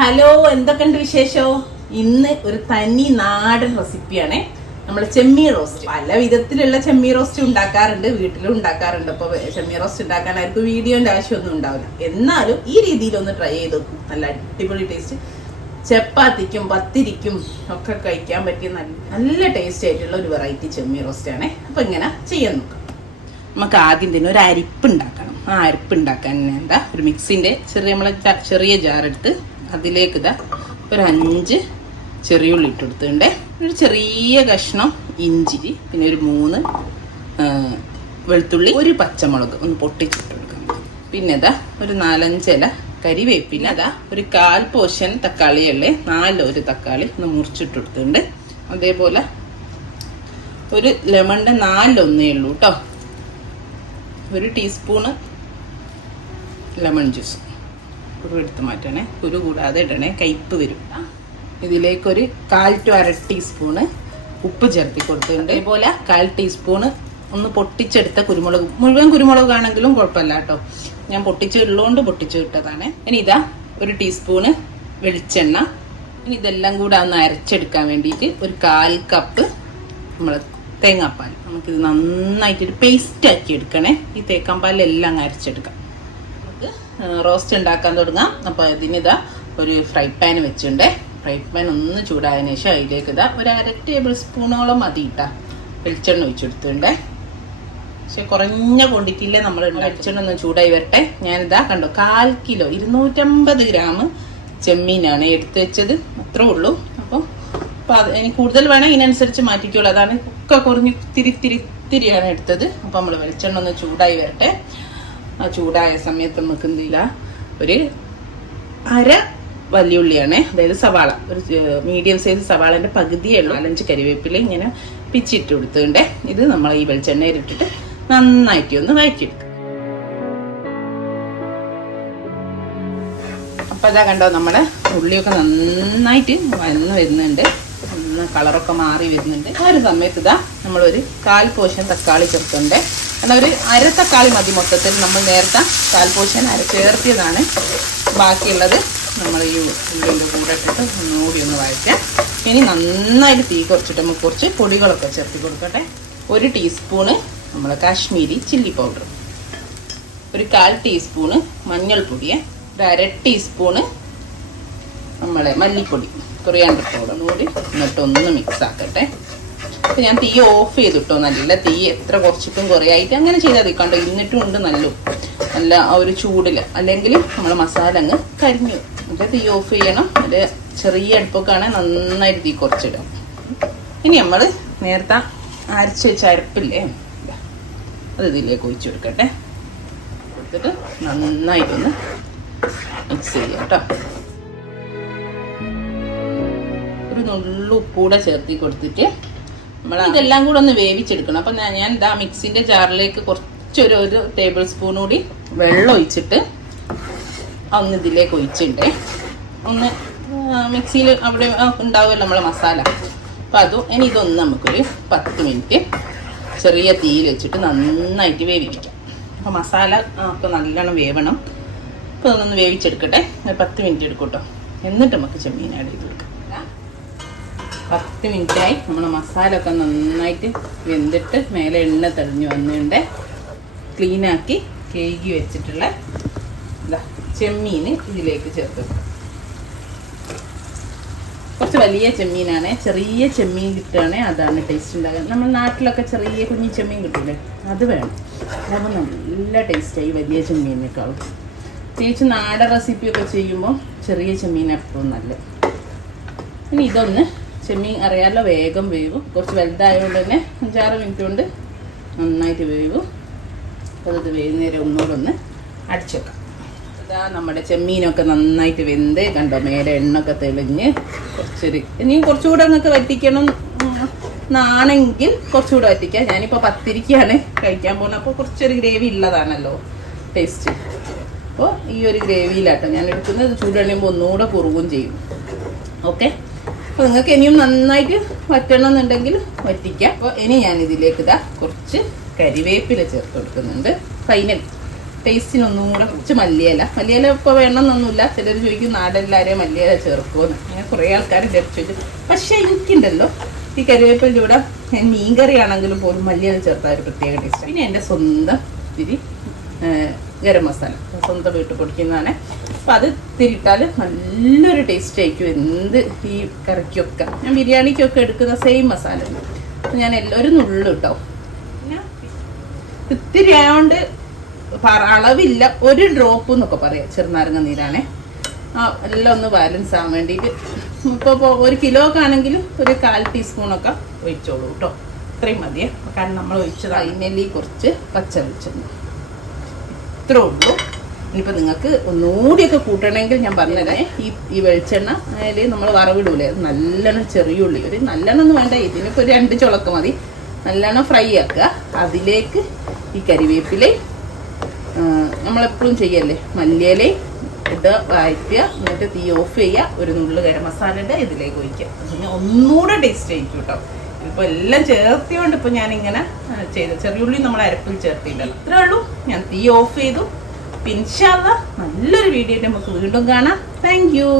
Hello, എന്തൊക്കെയുണ്ട് വിശേഷോ? ഇന്ന് ഒരു തനി നാടൻ റെസിപ്പിയാണ് നമ്മൾ ചെമ്മീൻ റോസ്റ്റ്. പല വിധത്തിലുള്ള ചെമ്മീൻ റോസ്റ്റ് ഉണ്ടാക്കാറുണ്ട്, വീട്ടിലും ഉണ്ടാക്കാറുണ്ട്. അപ്പോൾ ചെമ്മീൻ റോസ്റ്റ് ഉണ്ടാക്കാൻ ആർക്കും വീഡിയോന്റെ ആവശ്യമൊന്നും ഉണ്ടാവില്ല. എന്നാലും ഈ രീതിയിലൊന്ന് ട്രൈ ചെയ്ത് നോക്കും. നല്ല അടിപൊളി ടേസ്റ്റ്. ചപ്പാത്തിക്കും പത്തിരിക്കും ഒക്കെ കഴിക്കാൻ പറ്റിയ നല്ല ടേസ്റ്റ് ആയിട്ടുള്ള ഒരു വെറൈറ്റി ചെമ്മീൻ റോസ്റ്റ് ആണ്. അപ്പൊ ഇങ്ങനെ ചെയ്യാൻ നോക്കാം. നമുക്ക് ആദ്യം തന്നെ ഒരു അരിപ്പ് ഉണ്ടാക്കണം. ആ അരിപ്പ് ഉണ്ടാക്കാൻ എന്താ, ഒരു മിക്സിന്റെ ചെറിയ ജാറെടുത്ത് അതിലേക്ക് ഇതാ ഒരു 5 ചെറിയുള്ളി ഇട്ടെടുത്തുണ്ട്, ഒരു ചെറിയ കഷ്ണം ഇഞ്ചി, പിന്നെ ഒരു 3 വെളുത്തുള്ളി, ഒരു പച്ചമുളക് ഒന്ന് പൊട്ടിച്ചിട്ട് കൊടുക്കണം. പിന്നെ ഇതാ ഒരു 4-5 ഇല കരിവേപ്പില, അതാ ഒരു 1/4 പോർഷൻ തക്കാളിയല്ലേ, 4 തക്കാളി ഒന്ന് മുറിച്ചിട്ടെടുത്തുണ്ട്. അതേപോലെ ഒരു ലെമണിന്റെ 4 ഉള്ളൂ കേട്ടോ. ഒരു ടീസ്പൂണ് ലെമൺ ജ്യൂസ്, കുരു എടുത്ത് മാറ്റണേ, കുരു കൂടാതെ ഇടണേ, കയ്പ്പ് വരും. ഇതിലേക്കൊരു 1/4 to 1/2 ടീസ്പൂണ് ഉപ്പ് ചേർത്തി കൊടുത്തിട്ടുണ്ട്. അതേപോലെ 1/4 ടീസ്പൂണ് ഒന്ന് പൊട്ടിച്ചെടുത്ത കുരുമുളക്, മുഴുവൻ കുരുമുളക് ആണെങ്കിലും കുഴപ്പമില്ല കേട്ടോ, ഞാൻ പൊട്ടിച്ചുള്ളതുകൊണ്ട് പൊട്ടിച്ചു ഇട്ടതാണ്. ഇനി ഇതാ ഒരു ടീസ്പൂണ് വെളിച്ചെണ്ണ. ഇനി ഇതെല്ലാം കൂടെ ഒന്ന് അരച്ചെടുക്കാൻ വേണ്ടിയിട്ട് ഒരു 1/4 കപ്പ് നമ്മൾ തേങ്ങാപ്പാൽ. നമുക്കിത് നന്നായിട്ടൊരു പേസ്റ്റ് ആക്കി എടുക്കണേ. ഈ തേങ്ങാപ്പാലെല്ലാം അരച്ചെടുക്കാം. നമുക്ക് റോസ്റ്റ് ഉണ്ടാക്കാൻ തുടങ്ങാം. അപ്പോൾ ഇതിനിതാ ഒരു ഫ്രൈ പാൻ വെച്ചിട്ടുണ്ട്. ഫ്രൈ പാൻ ഒന്ന് ചൂടായതിനു ശേഷം അതിലേക്ക് ഇതാ ഒരു 1/2 ടേബിൾ സ്പൂണോളം മതി ഇട്ടാ വെളിച്ചെണ്ണ ഒഴിച്ചെടുത്തിട്ടുണ്ട്. പക്ഷെ കുറഞ്ഞ ക്വാണ്ടിറ്റിയിലേ നമ്മൾ വെളിച്ചെണ്ണ ഒന്ന് ചൂടായി വരട്ടെ. ഞാനിതാ കണ്ടോ 1/4 കിലോ 250 ഗ്രാം ചെമ്മീനാണ് എടുത്തു വെച്ചത്, അത്രേ ഉള്ളൂ. അപ്പോൾ ഇനി കൂടുതൽ വേണം, ഇതിനനുസരിച്ച് മാറ്റിക്കോളൂ. അതാണ് ഒക്കെ കുറഞ്ഞ് തിരിയാണ് എടുത്തത്. അപ്പോൾ നമ്മൾ വെളിച്ചെണ്ണ ഒന്ന് ചൂടായി വരട്ടെ. ആ ചൂടായ സമയത്ത് നമുക്ക് എന്തില്ല, ഒരു 1/2 വലിയുള്ളിയാണ്, അതായത് സവാള, ഒരു മീഡിയം സൈസ് സവാളന്റെ പകുതിയേ ഉള്ളൂ. 4-5 കരിവേപ്പില ഇങ്ങനെ പിച്ചിട്ട് കൊടുത്തുകൊണ്ട് ഇത് നമ്മൾ ഈ വെളിച്ചെണ്ണയിലിട്ടിട്ട് നന്നായിട്ട് ഒന്ന് വഴറ്റിയെടുക്കും. അപ്പൊ അതാ കണ്ടോ, നമ്മുടെ ഉള്ളിയൊക്കെ നന്നായിട്ട് വഴന്ന് വരുന്നുണ്ട്, കളറൊക്കെ മാറി വരുന്നുണ്ട്. ആ ഒരു സമയത്ത് ഇതാ നമ്മളൊരു 1/4 പോർഷൻ തക്കാളി ചേർക്കുന്നുണ്ട്. എന്നാൽ ഒരു 1/2 തക്കാളി മതി മൊത്തത്തിൽ. നമ്മൾ നേരത്തെ 1/4 പോർഷൻ ചേർത്തിയതാണ്. ബാക്കിയുള്ളത് നമ്മൾ ഈ ഉള്ളിൻ്റെ കൂടെ ഇട്ടിട്ട് ഒന്നുകൂടി ഒന്ന് വഴറ്റാം. ഇനി നന്നായിട്ട് തീ കുറച്ചിട്ട് നമുക്ക് കുറച്ച് പൊടികളൊക്കെ ചേർത്തി കൊടുക്കട്ടെ. ഒരു ടീസ്പൂണ് നമ്മൾ കാശ്മീരി ചില്ലി പൗഡർ, ഒരു 1/4 ടീസ്പൂണ് മഞ്ഞൾപ്പൊടി, ഒരു 1/2 ടീസ്പൂണ് നമ്മളെ മല്ലിപ്പൊടി, കൊറിയാണ്ടർ പൗഡർ കൂടി എന്നിട്ട് ഒന്ന് മിക്സ് ആക്കട്ടെ. അപ്പം ഞാൻ തീ ഓഫ് ചെയ്തിട്ടോ, നല്ല തീ എത്ര കുറച്ചിട്ടും കുറയായിട്ട് അങ്ങനെ ചെയ്താൽ മതി. കണ്ടോ എന്നിട്ടും ഉണ്ട് നല്ല ആ ഒരു ചൂടിൽ, അല്ലെങ്കിൽ നമ്മൾ മസാല അങ്ങ് കരിഞ്ഞു. എന്നിട്ട് തീ ഓഫ് ചെയ്യണം. ഒരു ചെറിയ അടുപ്പൊക്കെ ആണെങ്കിൽ നന്നായിട്ട് തീ കുറച്ചിടും. ഇനി നമ്മൾ നേരത്തെ അരച്ച് വെച്ച അരപ്പില്ലേ, അത് ഇതിലേക്ക് ഒഴിച്ചു കൊടുക്കട്ടെ. കൊടുത്തിട്ട് നന്നായിട്ടൊന്ന് മിക്സ് ചെയ്യാം കേട്ടോ. ഒരു നുള്ളു ഉപ്പൂടെ ചേർത്തി കൊടുത്തിട്ട് നമ്മൾ ഇതെല്ലാം കൂടെ ഒന്ന് വേവിച്ചെടുക്കണം. അപ്പം ഞാൻ ഇതാ മിക്സിന്റെ ജാറിലേക്ക് കുറച്ചൊരു ടേബിൾ സ്പൂൺ കൂടി വെള്ളം ഒഴിച്ചിട്ട് ഒന്ന് ഇതിലേക്ക് ഒഴിച്ചിട്ടുണ്ട്. ഒന്ന് മിക്സിയിൽ അവിടെ ഉണ്ടാവുമല്ലോ നമ്മളെ മസാല, അപ്പം അതും. ഇനി ഇതൊന്ന് നമുക്കൊരു 10 മിനിറ്റ് ചെറിയ തീയിൽ വെച്ചിട്ട് നന്നായിട്ട് വേവിക്കാം. അപ്പം മസാല ഒക്കെ നല്ലോണം വേവണം. അപ്പോൾ അതൊന്ന് വേവിച്ചെടുക്കട്ടെ. 10 മിനിറ്റ് എടുക്കും കേട്ടോ. എന്നിട്ട് നമുക്ക് ചെമ്മീൻ ആഡ് ചെയ്ത് കൊടുക്കാം. 10 മിനിറ്റായി. നമ്മൾ മസാല ഒക്കെ നന്നായിട്ട് വെന്തിട്ട് മേലെ എണ്ണ തെളിഞ്ഞു വന്നിട്ടുണ്ട്. ക്ലീനാക്കി കേകി വെച്ചിട്ടുള്ള ചെമ്മീൻ ഇതിലേക്ക് ചേർത്ത്. കുറച്ച് വലിയ ചെമ്മീനാണ്, ചെറിയ ചെമ്മീൻ കിട്ടുകയാണെങ്കിൽ അതാണ് ടേസ്റ്റ് ഉണ്ടാകുക. നമ്മൾ നാട്ടിലൊക്കെ ചെറിയ കുഞ്ഞി ചെമ്മീൻ കിട്ടില്ലേ, അത് വേണം. അതാകുമ്പോൾ നല്ല ടേസ്റ്റായി വലിയ ചെമ്മീനേക്കാളും. പ്രത്യേകിച്ച് നാടൻ റെസിപ്പിയൊക്കെ ചെയ്യുമ്പോൾ ചെറിയ ചെമ്മീൻ എപ്പോഴും നല്ലത്. ഇനി ഇതൊന്ന്, ചെമ്മീൻ അറിയാമല്ലോ വേഗം വേവും, കുറച്ച് വലുതായതുകൊണ്ട് തന്നെ 5-6 മിനിറ്റ് കൊണ്ട് നന്നായിട്ട് വേവും. അപ്പോൾ അത് വേവുന്നേരം ഒന്നുകൂടെ ഒന്ന് അടിച്ചു വെക്കാം. ഇതാ നമ്മുടെ ചെമ്മീനൊക്കെ നന്നായിട്ട് വെന്ത് കണ്ടോ, മേലെ എണ്ണൊക്കെ തെളിഞ്ഞ് ഇനി കുറച്ചുകൂടെ നിങ്ങൾക്ക് വറ്റിക്കണം എന്നാണെങ്കിൽ കുറച്ചുകൂടെ വറ്റിക്കാം. ഞാനിപ്പോൾ പത്തിരിക്കാണ് കഴിക്കാൻ പോകുന്നത്, അപ്പോൾ കുറച്ചൊരു ഗ്രേവി ഉള്ളതാണല്ലോ ടേസ്റ്റ്. അപ്പോൾ ഈ ഒരു ഗ്രേവിയിലാട്ടോ ഞാൻ എടുക്കുന്നത്. ചൂടെണ്ണയുമ്പോൾ ഒന്നുകൂടെ കുറുകും ചെയ്യും. ഓക്കെ, അപ്പോൾ നിങ്ങൾക്ക് ഇനിയും നന്നായിട്ട് വറ്റണം എന്നുണ്ടെങ്കിൽ വറ്റിക്കാം. അപ്പോൾ ഇനി ഞാൻ ഇതിലേക്ക് ഇതാ കുറച്ച് കരിവേപ്പില ചേർത്ത് കൊടുക്കുന്നുണ്ട്. ഫൈനൽ ടേസ്റ്റിനൊന്നും കൂടെ കുറച്ച് മല്ലിയില ഇപ്പോൾ വേണമെന്നൊന്നുമില്ല. ചിലർ ചോദിക്കും നാടെല്ലാവരെയും മല്ലിയില ചേർക്കുമെന്ന്. അങ്ങനെ കുറേ ആൾക്കാർ ചോദിച്ചു. പക്ഷേ എനിക്കുണ്ടല്ലോ ഈ കരിവേപ്പിൻ്റെ കൂടെ മീൻകറി ആണെങ്കിലും പോലും മല്ലിയില ചേർത്താൽ ഒരു പ്രത്യേക ടേസ്റ്റ്. പിന്നെ എൻ്റെ സ്വന്തം ഇത്തിരി ഗരം മസാല സ്വന്തം വീട്ടിൽ പൊടിക്കുന്നതാണ്. അപ്പം അത് തിരിട്ടാൽ നല്ലൊരു ടേസ്റ്റ് ആയിരിക്കും എന്ത് ഈ കറിക്കൊക്കെ. ഞാൻ ബിരിയാണിക്കൊക്കെ എടുക്കുന്ന സെയിം മസാല ഉണ്ട്. അപ്പം ഞാൻ ഒരു നുള്ളു കേട്ടോ. പിന്നെ ഇത്തിരി ആയതുകൊണ്ട് അളവില്ല, ഒരു ഡ്രോപ്പ് എന്നൊക്കെ പറയാം. ചെറുനാരങ്ങ നീരാണേ. എല്ലാം ഒന്ന് ബാലൻസ് ആവാൻ വേണ്ടിയിട്ട് ഇപ്പോൾ 1 കിലോ ഒക്കെ ആണെങ്കിൽ ഒരു 1/4 ടീസ്പൂണൊക്കെ ഒഴിച്ചോളൂ കേട്ടോ. ഇത്രയും മതിയേ. കാരണം നമ്മൾ ഒഴിച്ചത് അതിനെല്ലി കുറച്ച് പച്ച വെളിച്ചെണ്ണ ഇത്രേ ഉള്ളൂ. ഇനിയിപ്പോൾ നിങ്ങൾക്ക് ഒന്നുകൂടിയൊക്കെ കൂട്ടണമെങ്കിൽ ഞാൻ പറഞ്ഞുതരാം. ഈ വെളിച്ചെണ്ണ അതിൽ നമ്മൾ വറവിടൂലേ, അത് നല്ലോണം ചെറിയ ഉള്ളി ഒരു നല്ലോണം ഒന്നും വേണ്ട, ഇതിനിപ്പോൾ ഒരു 2 ചുളക്ക് മതി. നല്ലോണം ഫ്രൈ ആക്കുക. അതിലേക്ക് ഈ കരിവേപ്പിലയും നമ്മളെപ്പോഴും ചെയ്യല്ലേ മല്ലിയിലയും ഇട്ട് വഴറ്റുക. എന്നിട്ട് തീ ഓഫ് ചെയ്യുക. ഒരു നുള്ളു ഗരം മസാല ഇട്ട് ഇതിലേക്ക് ഒഴിക്കുക. പിന്നെ ഒന്നുകൂടെ ടേസ്റ്റ് ആയിരിക്കും കേട്ടോ. ഇപ്പോൾ എല്ലാം ചേർത്തിയോണ്ട് ഇപ്പോൾ ഞാനിങ്ങനെ ചെയ്തു. ചെറിയുള്ളി നമ്മൾ അരപ്പിൽ ചേർത്തില്ല. ഇത്രേ ഉള്ളൂ. ഞാൻ തീ ഓഫ് ചെയ്തു. ഇൻഷാ അല്ലാഹ് നല്ലൊരു വീഡിയോ നമുക്ക് വീണ്ടും കാണാം. Thank you.